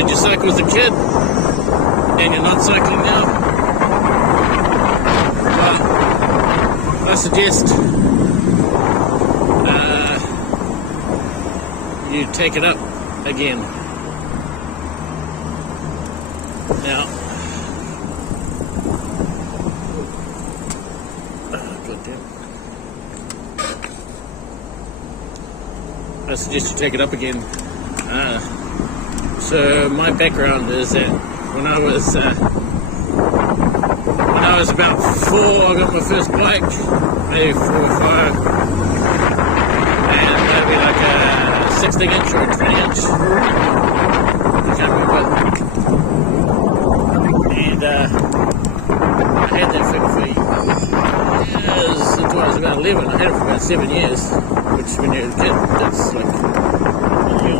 Did you cycle as a kid? And you're not cycling now? Well, I suggest you take it up again. Now, I suggest you take it up again. So my background is that when I was about 4, I got my first bike, maybe 4 or 5, and maybe like a 16-inch or a 20-inch. I can't remember. And I had that thing for years until I was about 11. I had it for about 7 years, which when you're a kid, that's like a year.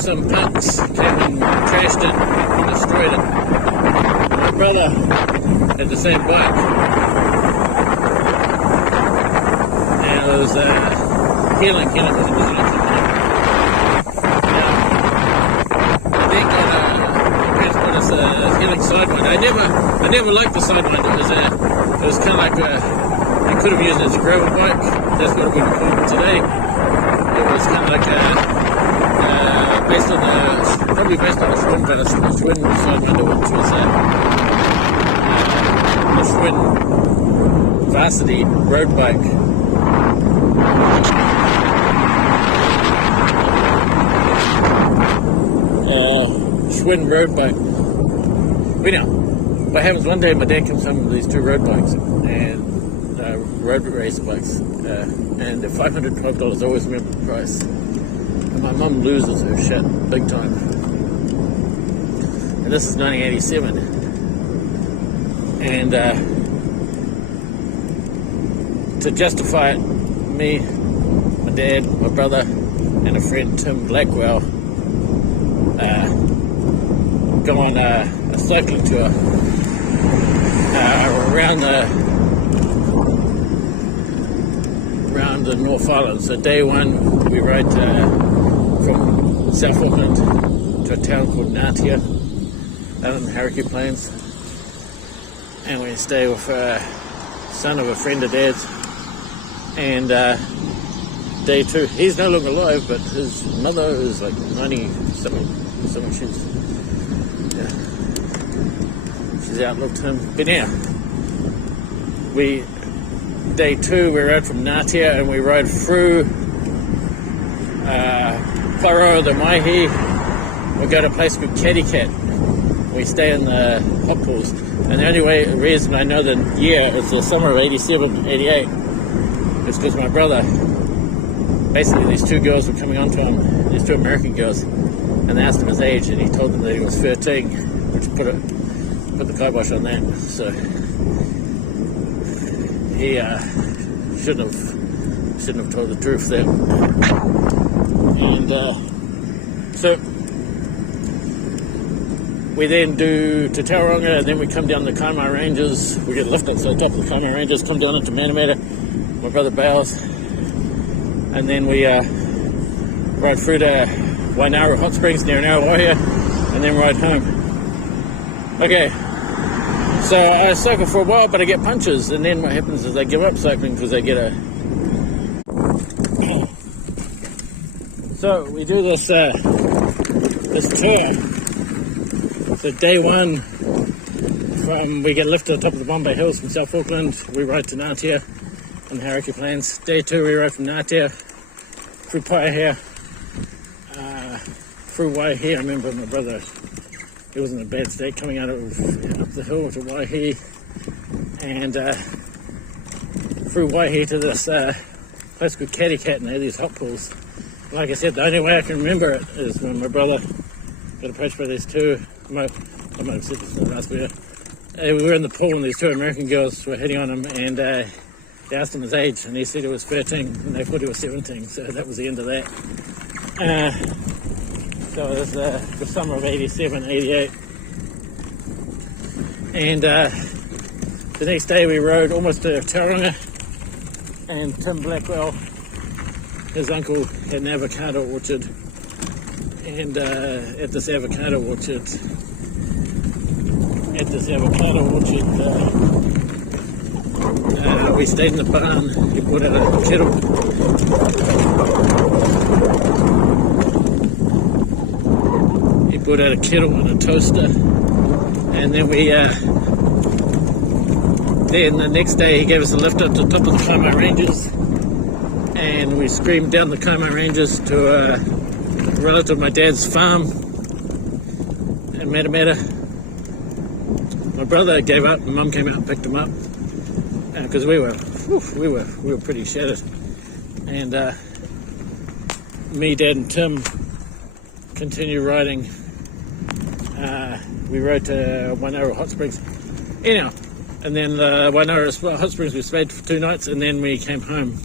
Some punks came and trashed it and destroyed it. My brother had the same bike, and it was healing was a then got a healing sidewinder. I never liked the sidewinder. It was kind of like you could have used it as a gravel bike. That's what we would call it today. It was kind of like probably based on a Schwinn, but a Schwinn sidewinder, which was a Schwinn Varsity road bike. Schwinn road bike. But anyhow, what happens one day, my dad comes home with these 2 road bikes, and road race bikes, and they're $512. I always remember the price. And my mum loses her shit big time. And this is 1987. And to justify it, me, my dad, my brother, and a friend, Tim Blackwell, go on a cycling tour around the North Island. So day 1, we ride from South Auckland to a town called Ngatea, out in the Hauraki Plains, and we stay with son of a friend of Dad's. And day 2, he's no longer alive, but his mother is like 90 something. She's outlived him. But now, day 2, we ride from Ngatea and we ride through Wharoa, the Maihi. We go to a place called Cadicat. We stay in the hot pools. And the only reason I know the year is the summer of 87, 88. It's because my brother, basically these 2 girls were coming on to him, these 2 American girls, and they asked him his age, and he told them that he was 13, which put the kibosh on that. So he shouldn't have told the truth there. And so we then do to Tauranga, and then we come down the Kaimai Ranges. We get lifted to the top of the Kaimai Ranges, come down into Manamata. My brother bails, and then we ride through to Wainara Hot Springs near Arawaia, and then ride home. Okay, so I cycle for a while, but I get punches, and then what happens is I give up cycling because I get a... So we do this tour. So day 1, we get lifted to the top of the Bombay Hills from South Auckland. We ride to Ngatea on the Hauraki Plains. Day 2, we ride from Ngatea through Paihia, through Waihi. I remember my brother, he was in a bad state coming out of up the hill to Waihi, and through Waihi to this place called Cadicat, and they had these hot pools. Like I said, the only way I can remember it is when my brother got approached by these 2, I might have said this in the last video. We were in the pool and these 2 American girls were hitting on him, and they asked him his age, and he said he was 13, and they thought he was 17, so that was the end of that. So it was the summer of 87, 88. And the The next day we rode almost to Tauranga, and Tim Blackwell, his uncle, had an avocado orchard, and at this avocado orchard, we stayed in the barn. He brought out a kettle. He brought out a kettle and a toaster, and then then the next day he gave us a lift up to the top of the Kaimai Ranges, and we screamed down the Kaimai Ranges to a relative of my dad's farm in Matamata. My brother gave up, my mum came out and picked him up because we were pretty shattered. And me, Dad, and Tim continued riding. We rode to Wainara Hot Springs. Anyhow, and then Wainara Hot Springs we stayed for 2 nights, and then we came home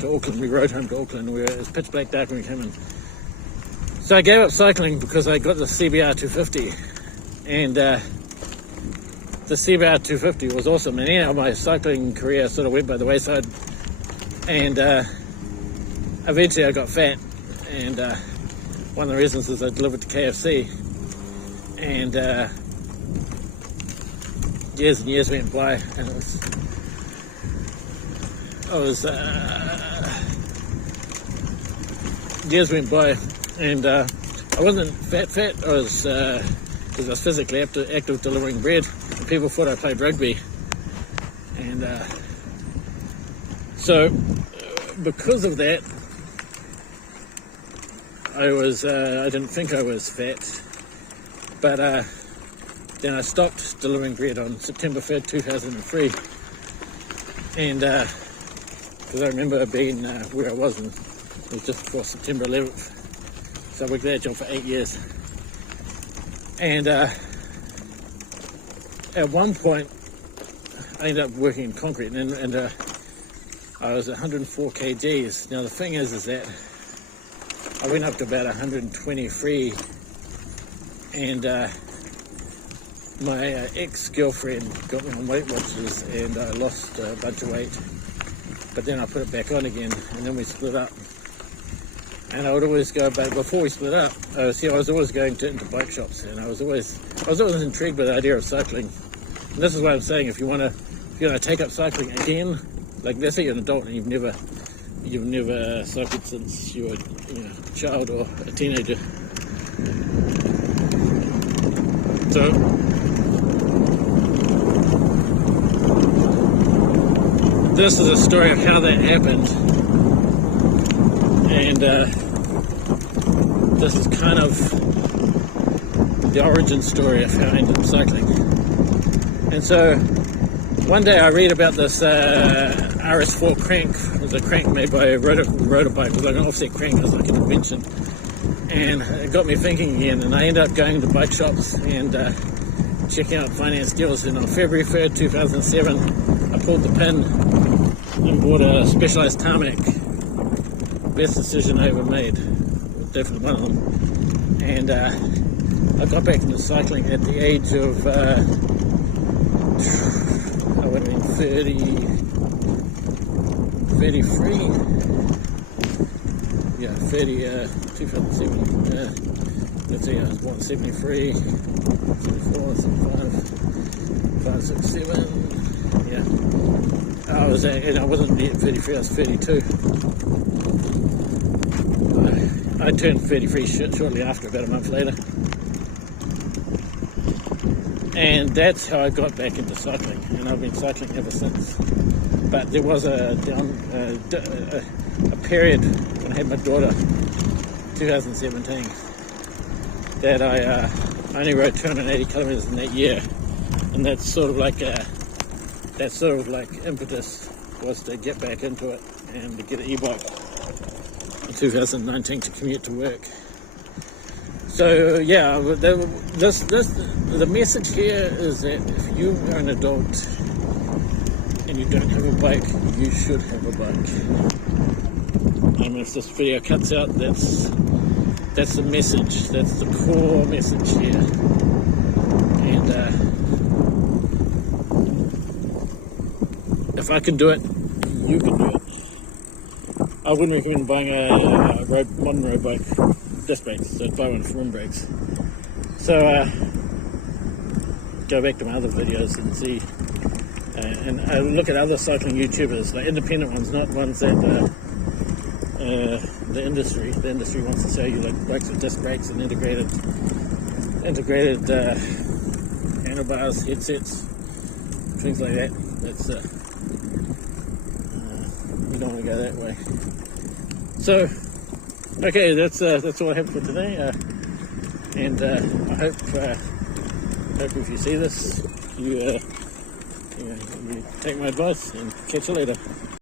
to Auckland. We rode home to Auckland. It was pitch black dark when we came in. So I gave up cycling because I got the CBR 250, and the CBR 250 was awesome. And anyhow, my cycling career sort of went by the wayside, and eventually I got fat, and one of the reasons is I delivered to KFC, and years and years went by, and years went by, and I wasn't fat. I was because I was physically active delivering bread. And people thought I played rugby, and so because of that, I didn't think I was fat, but then I stopped delivering bread on September 3rd, 2003, and because I remember being where I was, and it was just before September 11th, so I worked that job for 8 years, and at one point I ended up working in concrete, and I was 104 kgs. Now the thing is that I went up to about 123, and my ex-girlfriend got me on Weight Watchers, and I lost a bunch of weight, but then I put it back on again, and then we split up. And I would always go, but before we split up, I was always going into bike shops, and I was always intrigued by the idea of cycling. And this is why I'm saying, if you want to take up cycling again, like let's say you're an adult and you've never cycled since you were a child or a teenager. So this is a story of how that happened, and this is kind of the origin story of how I ended up cycling. And so one day I read about this RS4 crank. It was a crank made by Rotobike. It was like an offset crank. It was like an invention, and it got me thinking again, and I ended up going to bike shops and checking out finance deals. And on February 3rd, 2007, I pulled the pin and bought a Specialized tarmac. Best decision I ever made, definitely one of them. And I got back into cycling at the age of I would have been 33. Yeah, 2007. Let's see, I was born 73, 74, 75, 5, 6, 7. Yeah. I wasn't yet 33, I was 32. I turned 33 shortly after, about a month later. And that's how I got back into cycling, and I've been cycling ever since. But there was a period when I had my daughter, 2017, that I only rode 280 kilometers in that year, and that's sort of like impetus was to get back into it and to get an e-bike in 2019 to commute to work. So yeah, the message here is that if you are an adult and you don't have a bike, you should have a bike. I mean, if this video cuts out, that's the message. That's the core message here. And if I can do it, you can do it. I wouldn't recommend buying a modern road bike disc brakes, so buy one with rim brakes. So go back to my other videos and see, and look at other cycling YouTubers, like independent ones, not ones that the industry wants to show you, like bikes with disc brakes and integrated handlebars, headsets, things like that. That's we don't want to go that way. So, okay, that's all I have for today. And I hope if you see this, you take my advice, and catch you later.